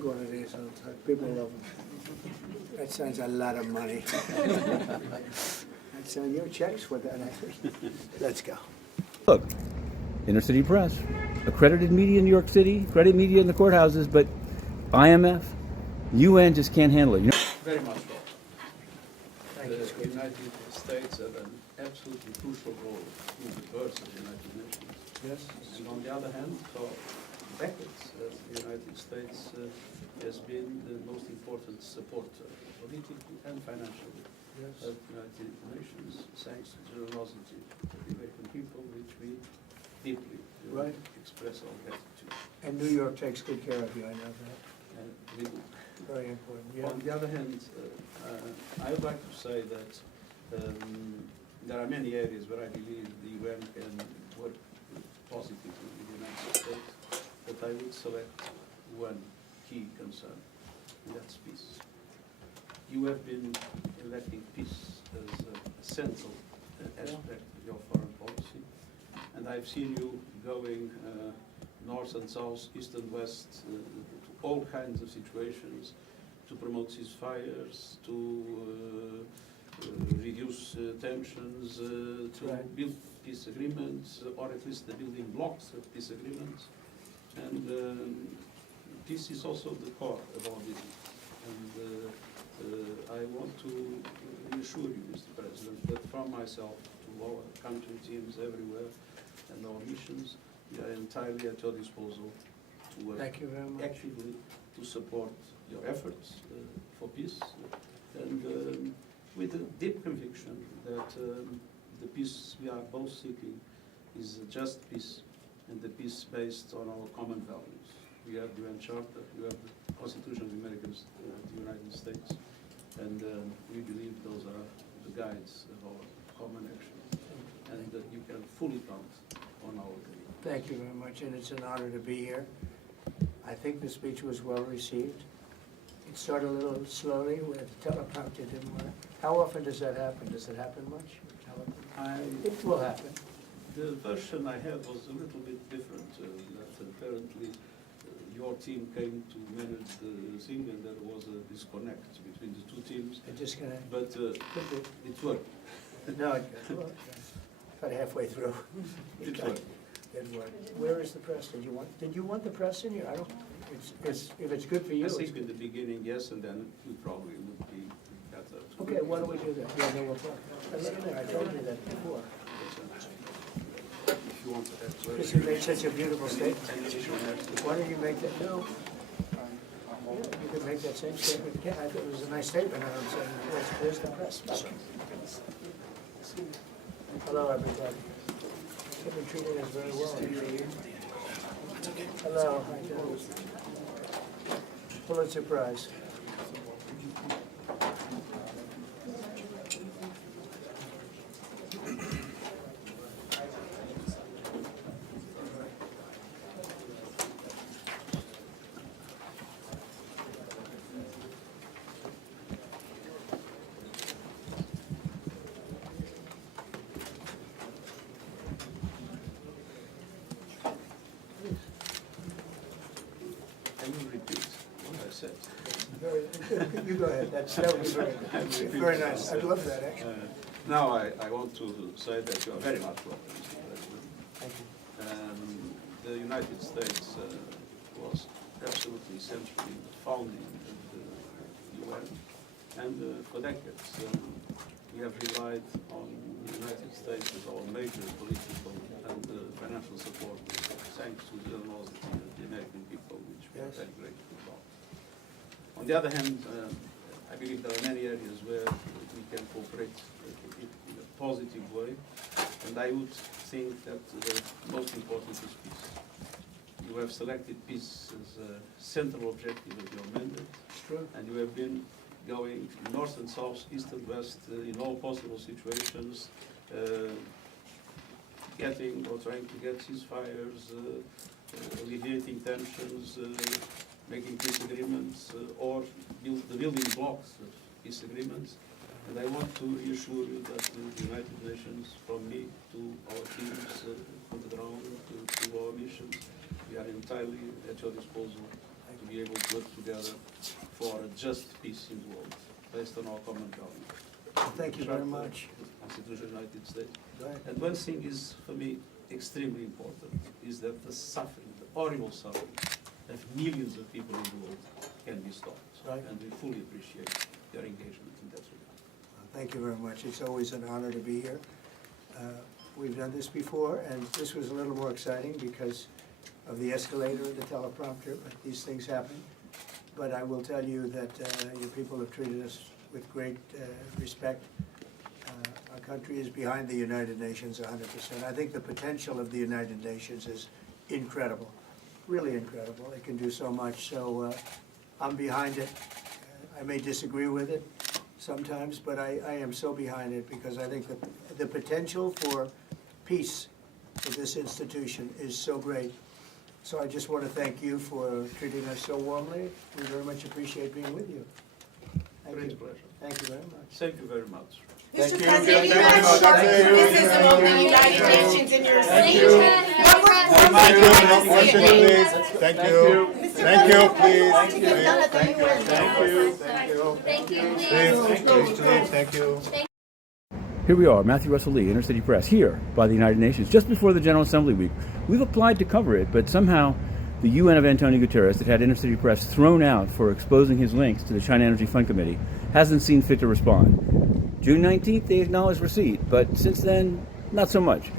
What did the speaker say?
take one of these, people love them. That sounds a lot of money. That's on your checks with that, I think. Let's go. Look, inner city press, accredited media in New York City, accredited media in the courthouses, but IMF, UN just can't handle it. You know? Very much so. Thank you. The United States have an absolutely crucial role in the birth of the United Nations. Yes. And on the other hand, for decades, the United States has been the most important supporter, politically and financially, Yes. of the United Nations, thanks to the generosity of the American people, which we deeply Right. express our gratitude. And New York takes good care of you, I know that. And we do. Very important, yeah. On the other hand, I would like to say that there are many areas where I believe the UN can work positively with the United States, but I would select one key concern, and that's peace. You have been electing peace as a central aspect of your foreign policy, and I've seen you going north and south, east and west, to all kinds of situations to promote ceasefires, to reduce tensions, to Right. build peace agreements, or at least the building blocks of peace agreements. And peace is also the core of our business. And I want to reassure you, Mr. President, that from myself to our country teams everywhere and our missions, we are entirely at your disposal to work Thank you very much. actively to support your efforts for peace, and with a deep conviction that the peace we are both seeking is a just peace, and the peace based on our common values. We have the UN Charter, we have the Constitution of the Americans, the United States, and we believe those are the guides of our common action, and that you can fully count on our aid. Thank you very much, and it's an honor to be here. I think the speech was well received. It started a little slowly where the teleprompter didn't work. How often does that happen? Does it happen much? It will happen. The version I had was a little bit different. That apparently your team came to manage the thing, and there was a disconnect between the two teams. It just gonna, But it worked. no, about halfway through. It worked. It worked. Where is the press? Did you want the press in here? I don't, if it's good for you. I it's think in the beginning, yes, and then we probably would be better. to- Okay, why don't we do that? Yeah, no, we'll talk. Look at that, I told you that before. If you want to have Because you made such a beautiful statement. Why don't you make that, no? You could make that same statement again. I thought it was a nice statement, and I'm saying, where's the press? Hello, everybody. You've been treating us very well. Hello, how you doing? Pulitzer Prize. Can you repeat what I said? You go ahead, that was very nice. I love that, actually. Now I want to say that you are very much welcome, Mr. President. Thank you. The United States was absolutely essential in the founding of the UN, and for decades we have relied on the United States as our major political and financial support, thanks to the generosity of the American people, which we are Yes. very grateful about. On the other hand, I believe there are many areas where we can cooperate in a positive way, and I would think that the most important is peace. You have selected peace as a central objective of your mandate, True. and you have been going north and south, east and west, in all possible situations, getting or trying to get ceasefires, alleviating tensions, making peace agreements, or the building blocks of peace agreements. And I want to reassure you that the United Nations, from me to our teams on the ground, to our missions, we are entirely at your disposal to be able to work together for a just peace in the world, based on our common government. Thank you very much. The Constitution of the United States. Right. And one thing is, for me, extremely important, is that the suffering, the horrible suffering of millions of people in the world can be stopped. Right. And we fully appreciate your engagement in that regard. Thank you very much. It's always an honor to be here. We've done this before, and this was a little more exciting because of the escalator and the teleprompter, but these things happen. But I will tell you that your people have treated us with great respect. Our country is behind the United Nations 100%. I think the potential of the United Nations is incredible, really incredible. It can do so much, so I'm behind it. I may disagree with it sometimes, but I am so behind it because I think that the potential for peace for this institution is so great. So I just want to thank you for treating us so warmly. We very much appreciate being with you. Thank Great you. pleasure. Thank you very much. Thank you very much. Mr. President, you have short criticism of the United Nations in your speech. Thank you, please. Thank you. Here we are, Matthew Russell Lee, Inner City Press, here by the United Nations, just before the General Assembly week. We've applied to cover it, but somehow the UN of Antonio Guterres that had Inner City Press thrown out for exposing his links to the China Energy Fund Committee hasn't seen fit to respond. June 19th, they acknowledged receipt, but since then, not so much.